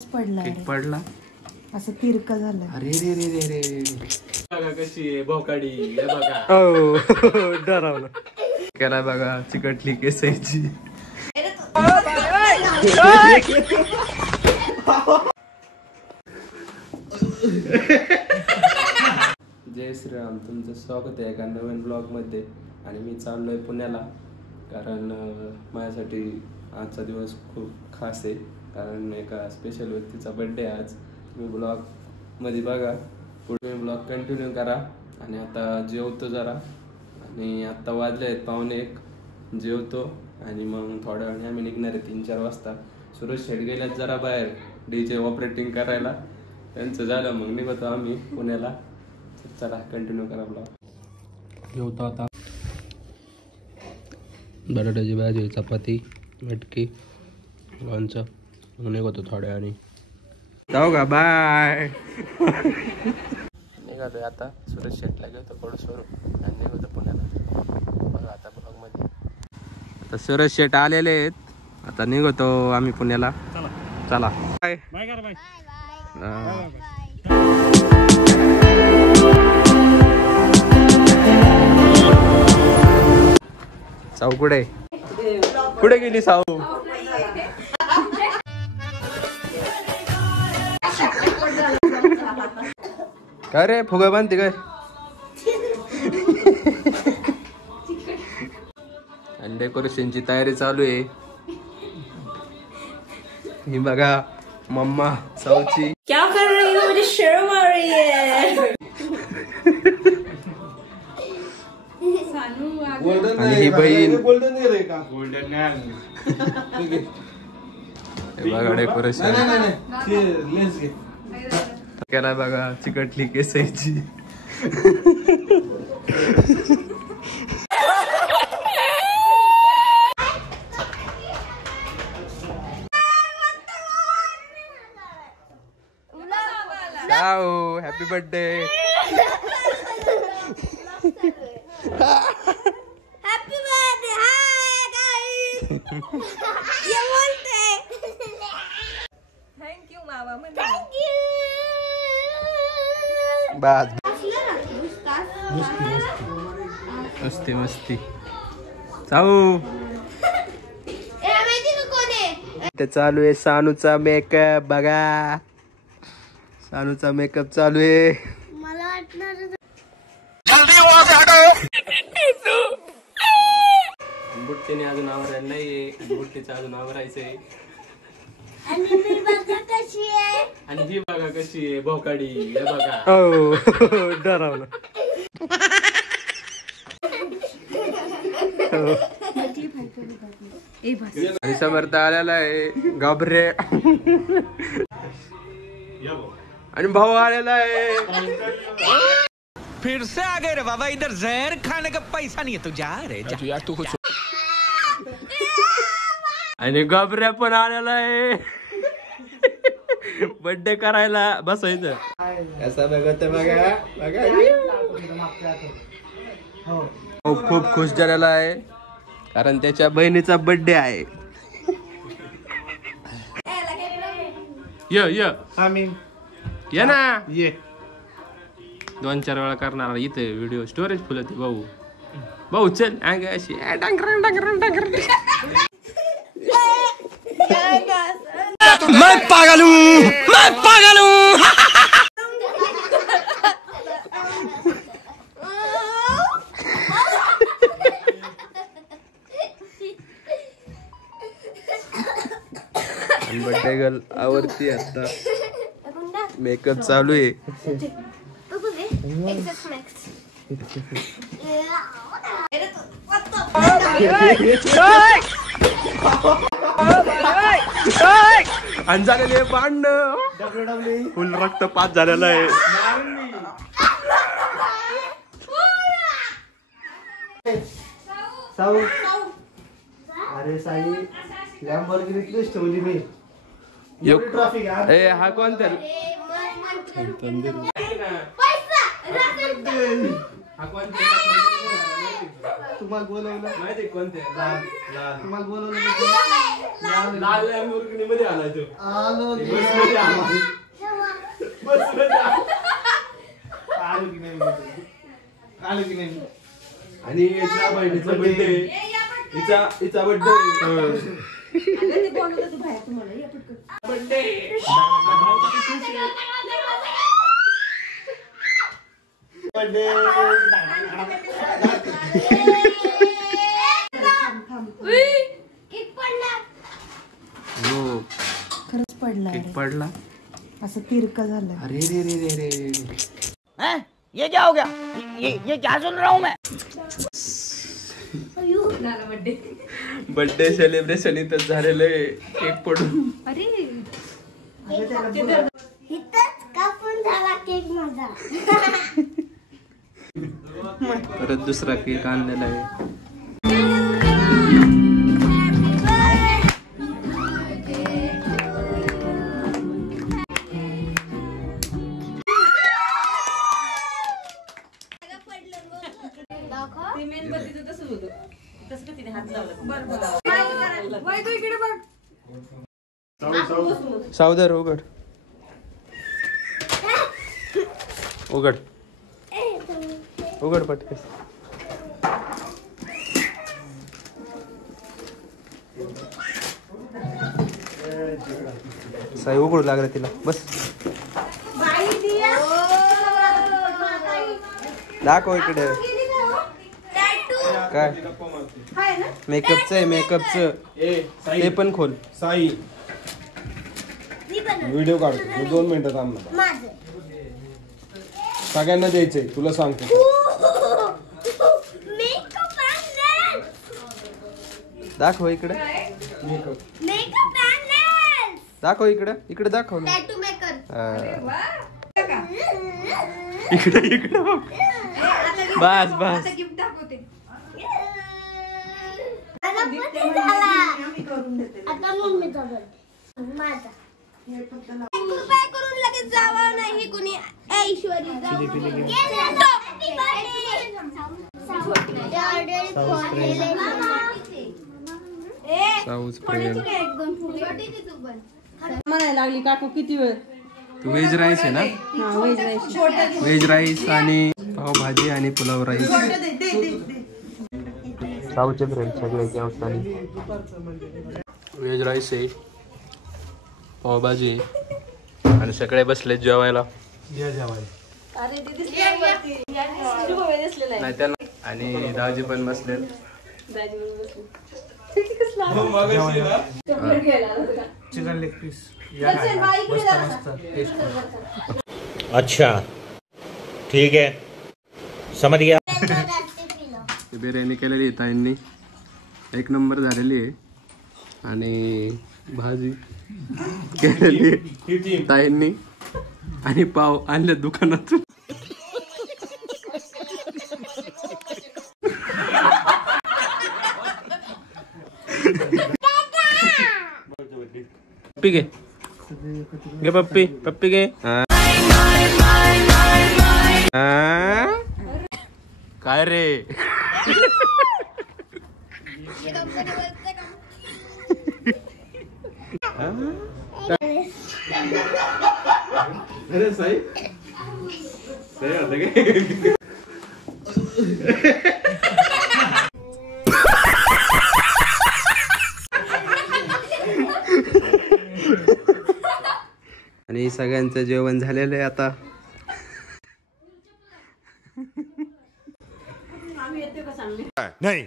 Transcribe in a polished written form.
पडला पडला असं तिरका झालं. अरे रे रे रे रे रे बघा कशी आहे भोकाडी हे बघा. हो डरावलं केला बघा चिकटली केसायची. जय श्रीराम, तुमचं स्वागत आहे एका नवीन ब्लॉग मध्ये. आणि मी चाललोय पुण्याला कारण माझ्यासाठी आजचा दिवस खूप खास आहे. कारण एका स्पेशल व्यक्तीचा बर्थडे आहे आज. तुम्ही ब्लॉग मध्ये बघा, पुढे ब्लॉग कंटिन्यू करा. आणि आता जेवतो जरा आणि आता वाजले आहेत 1:15. जेवतो आणि मग थोड्या वेळाने आम्ही निघणार आहे 3-4 वाजता. सुरेश शेट गेल्यात जरा बाहेर डीजे ऑपरेटिंग करायला. त्यांचं झालं मग निघतो आम्ही पुण्याला. चला कंटिन्यू करा ब्लॉग. जेवतो आता. बटाट्याची भाजी, चपाती, मटकी, लोणचं. मग निघतो थोड्या वेळाने. जाऊ का, बाय. निघालोय आता. सुरेश शेटला घेतो कोडसवरून आणि निघतो पुण्याला. बघा आता ब्लॉग मध्ये. आता सुरेश शेट आलेले आहेत. आता निघतो आम्ही पुण्याला. चला बाय बाय करा बाय. साऊ कुठे कुठे गेली साऊ? काय रे फुगा बांधते काय? आणि डेकोरेशनची तयारी चालू आहे. ही बघा मम्मा साऊची. क्या कर रही हो? मुझे शर्म आ रही है. आणि ही बहीण. गोल्डन बघा डेकोरेशन केला बघा चिकटली केसायची. साऊ हॅपी बर्थडे. थँक्यू मामा. बाज मस्ती मस्ती. चाऊ ते चालू आहे सानूचा मेकअप. बघा सानूचा मेकअप चालू आहे. बुट्टीने अजून आवरायला नाहीये. बुट्टीचं अजून आवरायचंय. आणि ही बघा कशी आहे भोकाडी हे बघा. हो डरावलं. आणि समर्थ आलेला आहे. घाबरे. आणि भाऊ आलेला आहे. फिर से आ गए रे बाबा. इधर जहर खाने का पैसा नहीं है. तू जा रे जा. तू आणि घाबऱ्या पण आलेला आहे बर्थडे करायला. बसायचं कसं बघत बघा बघा. हो खूप खुश झालेला आहे कारण त्याच्या बहिणीचा बर्थडे आहे. ये ना ये 2-4 वेळा करणार इथे व्हिडिओ. स्टोरेज फुल होती. भाऊ भाऊ चल अंग अशी मैं पागल हूँ. मैं पागल हूँ. बर्थडे गर्ल आवडती. आता मेकअप चालू आहे. आणि झालेले भांडण फुल रक्तपात झालेला आहे. साऊ अरे साई लॅम्बोर्गिनीतलीच ठेवली मी. ट्रॅफिक ए हा कोणत्या हा कोणते तुम्हाला बोलवलं माहिती कोणते लाल लाल तुम्हाला बोलवलं लाल मुरगणी मध्ये आला तो आलो की बस मध्ये आला बस मध्ये आला. आलो की नाही आलो की नाही आणि याच्या बहिणीचा बर्थडे हिचा बर्थडे खरंच पडला केक पडला असं तिरका झालं. अरे रे रे रे रे रे ये क्या हो गया ये क्या सुन रहा हूँ मैं बर्थडे सेलिब्रेशन इथं झालेलं आहे केक पडून इथंच कापून झाला केक माझा. परत दुसरा केक आणलेला आहे. सावधान उघड उघड उघड पटकन. साई उघडू लागला तिला बस दाखव इकडे काय मेकअपचं आहे मेकअपचं ते पण खोल. साई व्हिडिओ काढतो मी 2 मिनिटं थांबलो. माझं सगळ्यांना द्यायचंय तुला सांगतो. मेकअप आर्टिस्ट दाखव इकडे मेकअप आर्टिस्ट दाखव इकडे इकडे दाखव ना. टॅटू मेकर इकडे इकडे बस बस आता पती झाला. आता मम्मीचा बर्थडे माझा 1 रुपया करून लगेच जावा नाही कोणी ऐश्वरी म्हणायला लागली काकू किती वेळ. व्हेज राईस आहे ना. व्हेज राईस आणि पावभाजी आणि पुलाव राईस. साऊथचे फ्रेंड सगळ्याची अवस्थानी. व्हेज राईस आहे पावभाजी आहे आणि सगळे बसले जेवायला. नाही त्यांना आणि दाजी पण बसले. चिकन लेग पीस अच्छा ठीक है समझ गया. बिर्याणी केलेली आहे ताईंनी 1 नंबर झालेली आहे आणि भाजी केलेली आहे ताईंनी आणि पाव आणले दुकानातून. पप्पी घे घे पप्पी पप्पी घे. काय रे अरे साई सही होतं काय. आणि सगळ्यांचं जेवण झालेलं आहे आता. नहीं